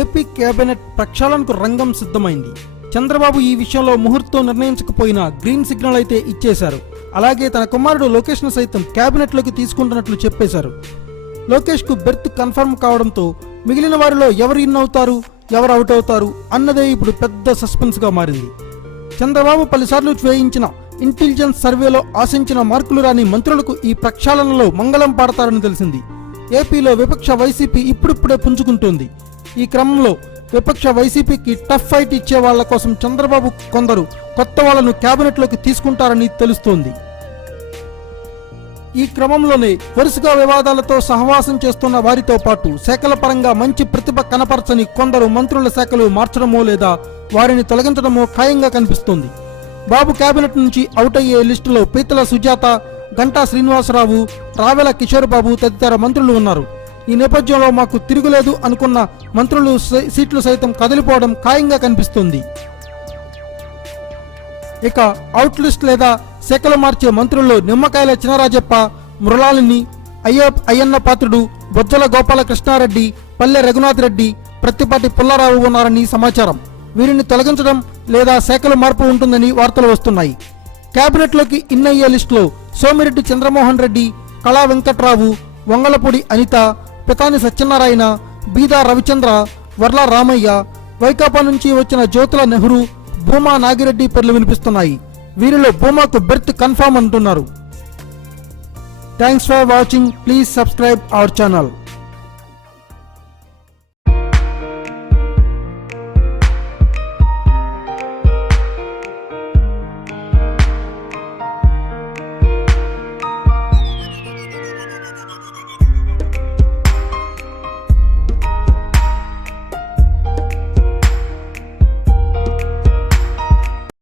AP cabinet ప్రక్షాళనకు రంగం సిద్ధమైంది. చంద్రబాబు ఈ విషయంలో ముహూర్తం నిర్ణయించకపోయినా గ్రీన్ సిగ్నల్ అయితే ఇచ్చేశారు. అలాగే తన కుమారుడు లోకేష్ను సైతం కేబినెట్లోకి తీసుకుంటున్నట్లు చెప్పేశారు. లోకేష్కు బెర్త్ కన్ఫర్మ్ కావడంతో మిగిలిన వారిలో ఎవరు ఇన్ అవుతారు, ఎవరు అవుట్ అవుతారు అన్నదే ఇప్పుడు పెద్ద సస్పెన్స్గా మారింది. చంద్రబాబు పలుసార్లు వేయించిన ఇంటెలిజెన్స్ సర్వేలో ఆశించిన మార్కులు రాని మంత్రులకు ఈ ప్రక్షాళనలో మంగళం పాడతారని తెలిసింది. ఏపీలో విపక్ష వైసీపీ ఇప్పుడిప్పుడే పుంజుకుంటోంది. ఈ క్రమంలో విపక్ష వైసీపీకి టఫ్ ఫైట్ ఇచ్చే వాళ్ల కోసం చంద్రబాబు కొందరు కొత్త వాళ్లను కేబినెట్లోకి తీసుకుంటారని తెలుస్తోంది. ఈ క్రమంలోనే వరుసగా వివాదాలతో సహవాసం చేస్తున్న వారితో పాటు శాఖల పరంగా మంచి ప్రతిభ కనపరచని కొందరు మంత్రుల శాఖలు మార్చడమో లేదా వారిని తొలగించడమో ఖాయంగా కనిపిస్తోంది. బాబు కేబినెట్ నుంచి అవుట్ అయ్యే లిస్టులో పీతల సుజాత, గంటా శ్రీనివాసరావు, రావెల కిషోర్ బాబు తదితర మంత్రులు ఉన్నారు. ఈ నేపథ్యంలో మాకు తిరుగులేదు అనుకున్న మంత్రులు సీట్లు సైతం కదిలిపోవడం ఖాయంగా కనిపిస్తోంది. ఇక అవుట్ లిస్ట్ లేదా శాఖలు మార్చే మంత్రుల్లో నిమ్మకాయల చినరాజప్ప, మృళాలిని, అయ్యన్న పాత్రుడు, బొజ్జల గోపాలకృష్ణారెడ్డి, పల్లె రఘునాథ్ రెడ్డి, ప్రత్తిపాటి పుల్లారావు ఉన్నారని సమాచారం. వీరిని తొలగించడం లేదా శాఖల మార్పు ఉంటుందని వార్తలు వస్తున్నాయి. కేబినెట్లోకి ఇన్ అయ్యే లిస్టులో సోమిరెడ్డి చంద్రమోహన్ రెడ్డి, కళా వెంకట్రావు, వంగలపూడి అనిత, పితాని సత్యనారాయణ, బీదా రవిచంద్ర, వర్ల రామయ్య, వైకాపా నుంచి వచ్చిన జ్యోతుల నెహ్రూ, భూమా నాగిరెడ్డి పేర్లు వినిపిస్తున్నాయి. వీరిలో భూమాకు బెర్త్ కన్ఫర్మ్ అంటున్నారు. Thanks for watching. Please subscribe our channel.